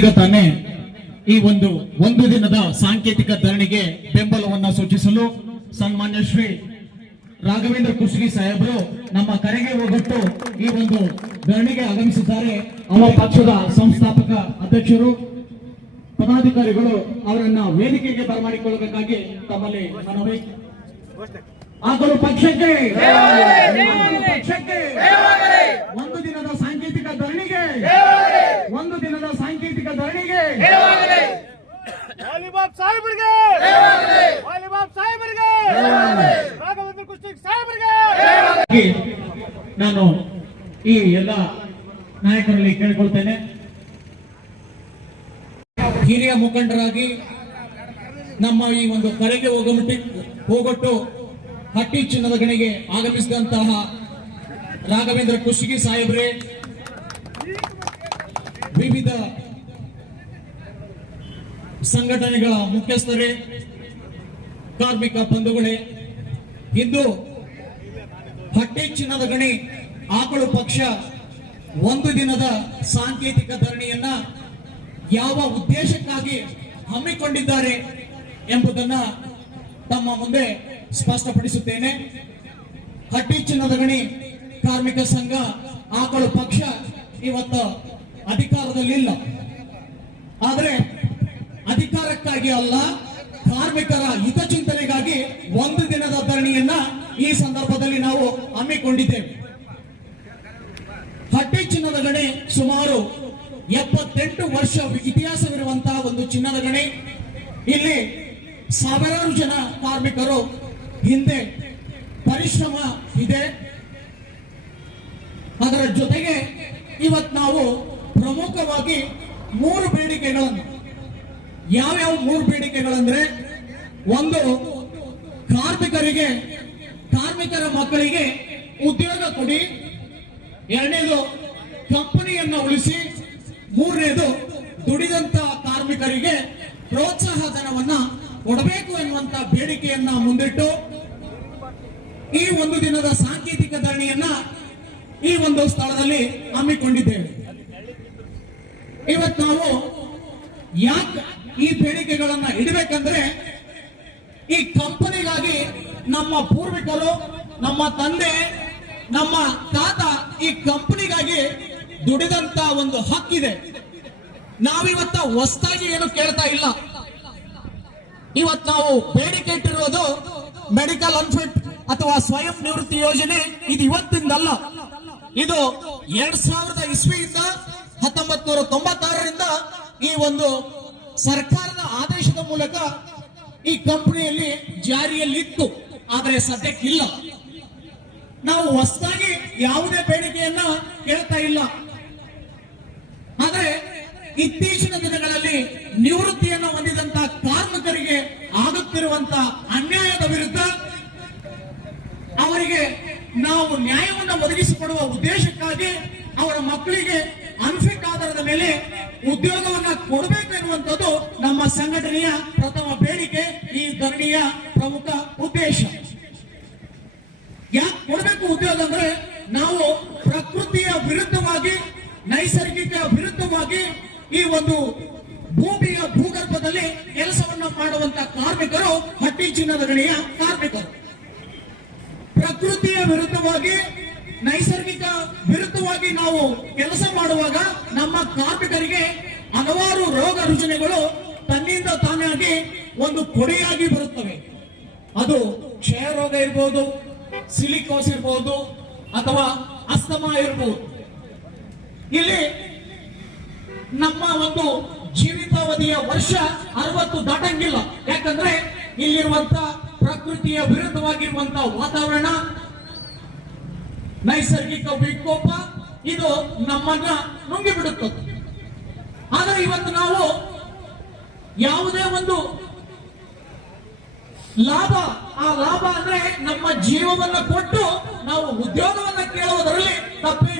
ಇದೀಗ ತಾನೇ ಈ ಒಂದು ಒಂದು ದಿನದ ಸಾಂಕೇತಿಕ ಧರಣಿಗೆ ಬೆಂಬಲವನ್ನ ಸೂಚಿಸಲು ಸನ್ಮಾನ್ಯ ಶ್ರೀ ರಾಘವೇಂದ್ರ ಕುಶ್ಗಿ ಸಾಹೇಬರು ನಮ್ಮ ಕರೆಗೆ ಹೋಗಿಟ್ಟು ಈ ಒಂದು ಧರಣಿಗೆ ಆಗಮಿಸಿದ್ದಾರೆ. ಅವರ ಪಕ್ಷದ ಸಂಸ್ಥಾಪಕ ಅಧ್ಯಕ್ಷರು ಪದಾಧಿಕಾರಿಗಳು ಅವರನ್ನ ವೇದಿಕೆಗೆ ಬರಮಾಡಿಕೊಳ್ಳಬೇಕಾಗಿ ತಮ್ಮಲ್ಲಿ ಮನವಿ. ಆಗಲು ಪಕ್ಷಕ್ಕೆ ಪಕ್ಷಕ್ಕೆ ಒಂದು ದಿನದ ಸಾಂಕೇತಿಕ ಧರಣಿಗೆ ಧರಣಿಗೆ ವಾಲಿಬಾಬ್ ಸಾಹೇಬರಿಗೆ. ವಾಲಿಬಾಬ್ ಸಾಹೇಬರಿಗೆ. ರಾಘವೇಂದ್ರ ಕುಸ್ತಿ ಸಾಹೇಬರಿಗೆ. ನಾನು ಈ ಎಲ್ಲ ನಾಯಕರಲ್ಲಿ ಕೇಳಿಕೊಳ್ತೇನೆ. ಹಿರಿಯ ಮುಖಂಡರಾಗಿ ನಮ್ಮ ಈ ಒಂದು ಕರೆಗೆ ಹೋಗಮಟ್ಟಿ ಹೋಗೊಟ್ಟು ಹಟ್ಟಿ ಚಿನ್ನದ ಗಣಿಗೆ ಆಗಮಿಸಿದಂತಹ ರಾಘವೇಂದ್ರ ಕುಶಿಗಿ ಸಾಹೇಬ್ರೆ ವಿವಿಧ ಸಂಘಟನೆಗಳ ಮುಖ್ಯಸ್ಥರೇ, ಕಾರ್ಮಿಕ ಬಂಧುಗಳೇ, ಇಂದು ಹಟ್ಟಿ ಚಿನ್ನದ ಗಣಿ ಆಕಳು ಪಕ್ಷ ಒಂದು ದಿನದ ಸಾಂಕೇತಿಕ ಧರಣಿಯನ್ನ ಯಾವ ಉದ್ದೇಶಕ್ಕಾಗಿ ಹಮ್ಮಿಕೊಂಡಿದ್ದಾರೆ ಎಂಬುದನ್ನ ತಮ್ಮ ಮುಂದೆ ಸ್ಪಷ್ಟಪಡಿಸುತ್ತೇನೆ. ಹಟ್ಟಿ ಚಿನ್ನದ ಗಣಿ ಕಾರ್ಮಿಕ ಸಂಘ ಆಕಳು ಪಕ್ಷ ಇವತ್ತು ಅಧಿಕಾರದಲ್ಲಿಲ್ಲ. ಆದರೆ ಅಧಿಕಾರಕ್ಕಾಗಿ ಅಲ್ಲ, ಕಾರ್ಮಿಕರ ಹಿತಚಿಂತನೆಗಾಗಿ ಒಂದು ದಿನದ ಧರಣಿಯನ್ನ ಈ ಸಂದರ್ಭದಲ್ಲಿ ನಾವು ಹಮ್ಮಿಕೊಂಡಿದ್ದೇವೆ. ಹಟ್ಟಿ ಚಿನ್ನದ ಗಣಿ ಸುಮಾರು ಎಪ್ಪತ್ತೆಂಟು ವರ್ಷ ಇತಿಹಾಸವಿರುವಂತಹ ಒಂದು ಚಿನ್ನದ ಗಣಿ. ಇಲ್ಲಿ ಸಾವಿರಾರು ಜನ ಕಾರ್ಮಿಕರು ಹಿಂದೆ ಪರಿಶ್ರಮ ಇದೆ. ಅದರ ಜೊತೆಗೆ ಇವತ್ ನಾವು ಪ್ರಮುಖವಾಗಿ ಮೂರು ಬೇಡಿಕೆಗಳನ್ನು ಯಾವ್ಯಾವ ಮೂರು ಬೇಡಿಕೆಗಳಂದ್ರೆ ಒಂದು ಕಾರ್ಮಿಕರಿಗೆ, ಕಾರ್ಮಿಕರ ಮಕ್ಕಳಿಗೆ ಉದ್ಯೋಗ ಕೊಡಿ, ಎರಡನೇದು ಕಂಪನಿಯನ್ನ ಉಳಿಸಿ, ಮೂರನೇದು ದುಡಿದಂತ ಕಾರ್ಮಿಕರಿಗೆ ಪ್ರೋತ್ಸಾಹ ಧನವನ್ನ ಕೊಡಬೇಕು ಎನ್ನುವಂತ ಬೇಡಿಕೆಯನ್ನ ಮುಂದಿಟ್ಟು ಈ ಒಂದು ದಿನದ ಸಾಂಕೇತಿಕ ಧರಣಿಯನ್ನ ಈ ಒಂದು ಸ್ಥಳದಲ್ಲಿ ಹಮ್ಮಿಕೊಂಡಿದ್ದೇವೆ. ಇವತ್ತು ನಾವು ಯಾಕೆ ಈ ಬೇಡಿಕೆಗಳನ್ನ ಇಡಬೇಕಂದ್ರೆ ಈ ಕಂಪನಿಗಾಗಿ ನಮ್ಮ ಪೂರ್ವಿಕರು, ನಮ್ಮ ತಂದೆ, ನಮ್ಮ ತಾತ ಈ ಕಂಪನಿಗಾಗಿ ದುಡಿದಂತ ಒಂದು ಹಕ್ಕಿದೆ. ನಾವಿವತ್ತ ಹೊಸ್ತಾಗಿ ಏನು ಕೇಳ್ತಾ ಇಲ್ಲ. ಇವತ್ತು ನಾವು ಬೇಡಿಕೆ ಇಟ್ಟಿರುವುದು ಮೆಡಿಕಲ್ ಅನ್ಫಿಟ್ ಅಥವಾ ಸ್ವಯಂ ನಿವೃತ್ತಿ ಯೋಜನೆ. ಇದು ಇವತ್ತಿಂದಲ್ಲ. ಇದು ಎರಡ್ ಸಾವಿರದ ಇಸ್ವಿಯಿಂದ ಹತ್ತೊಂಬತ್ ನೂರ ತೊಂಬತ್ತಾರರಿಂದ ಈ ಒಂದು ಸರ್ಕಾರದ ಆದೇಶದ ಮೂಲಕ ಈ ಕಂಪನಿಯಲ್ಲಿ ಜಾರಿಯಲ್ಲಿತ್ತು. ಆದರೆ ಸದ್ಯಕ್ಕಿಲ್ಲ. ನಾವು ಹೊಸದಾಗಿ ಯಾವುದೇ ಬೇಡಿಕೆಯನ್ನ ಕೇಳ್ತಾ ಇಲ್ಲ. ಆದರೆ ಇತ್ತೀಚಿನ ದಿನಗಳಲ್ಲಿ ನಿವೃತ್ತಿಯನ್ನು ಹೊಂದಿದಂತ ಕಾರ್ಮಿಕರಿಗೆ ಆಗುತ್ತಿರುವಂತ ಅನ್ಯಾಯದ ವಿರುದ್ಧ ಅವರಿಗೆ ನಾವು ನ್ಯಾಯವನ್ನು ಒದಗಿಸಿಕೊಡುವ ಉದ್ದೇಶಕ್ಕಾಗಿ ಅವರ ಮಕ್ಕಳಿಗೆ ಅನ್ಫಿಟ್ ಆಧಾರದ ಮೇಲೆ ಉದ್ಯೋಗವನ್ನ ಕೊಡಬೇಕು ಎನ್ನುವಂಥದ್ದು ನಮ್ಮ ಸಂಘಟನೆಯ ಪ್ರಥಮ ಬೇಡಿಕೆ, ಈ ಧರಣಿಯ ಪ್ರಮುಖ ಉದ್ದೇಶ. ಯಾಕೆ ಕೊಡಬೇಕು ಉದ್ಯೋಗ ಅಂದ್ರೆ ನಾವು ಪ್ರಕೃತಿಯ ವಿರುದ್ಧವಾಗಿ, ನೈಸರ್ಗಿಕ ವಿರುದ್ಧವಾಗಿ ಈ ಒಂದು ಭೂಮಿಯ ಭೂಗರ್ಭದಲ್ಲಿ ಕೆಲಸವನ್ನ ಮಾಡುವಂತ ಕಾರ್ಮಿಕರು ಹಟ್ಟಿ ಚಿನ್ನದ ಗಣಿಯ ಕಾರ್ಮಿಕರು. ಪ್ರಕೃತಿಯ ವಿರುದ್ಧವಾಗಿ ನೈಸರ್ಗಿಕ ವಿರುದ್ಧವಾಗಿ ನಾವು ಕೆಲಸ ಮಾಡುವಾಗ ನಮ್ಮ ಕಾರ್ಮಿಕರಿಗೆ ಹಲವಾರು ರೋಗ ರುಜಿನಗಳು ತನ್ನಿಂದ ತಾನಾಗಿ ಒಂದು ಕೊಡೆಯಾಗಿ ಬರುತ್ತವೆ. ಅದು ಕ್ಷಯ ರೋಗ ಇರ್ಬೋದು, ಸಿಲಿಕೋಸ್ ಇರ್ಬೋದು, ಅಥವಾ ಅಸ್ತಮಾ ಇರ್ಬೋದು. ಇಲ್ಲಿ ನಮ್ಮ ಒಂದು ಜೀವಿತಾವಧಿಯ ವರ್ಷ ಅರವತ್ತು ದಾಟಂಗಿಲ್ಲ. ಯಾಕಂದ್ರೆ ಇಲ್ಲಿರುವಂತ ಪ್ರಕೃತಿಯ ವಿರುದ್ಧವಾಗಿರುವಂತ ವಾತಾವರಣ ನೈಸರ್ಗಿಕ ವಿಕೋಪ ಇದು ನಮ್ಮನ್ನ ನುಂಗಿ ಬಿಡುತ್ತದೆ ಆದರೆ ಇವತ್ತು ನಾವು ಯಾವುದೇ ಒಂದು ಲಾಭ, ಆ ಲಾಭ ಅಂದ್ರೆ ನಮ್ಮ ಜೀವವನ್ನ ಕೊಟ್ಟು ನಾವು ಉದ್ಯೋಗವನ್ನ ಕೇಳುವುದರಲ್ಲಿ ತಪ್ಪೇನಿಲ್ಲ.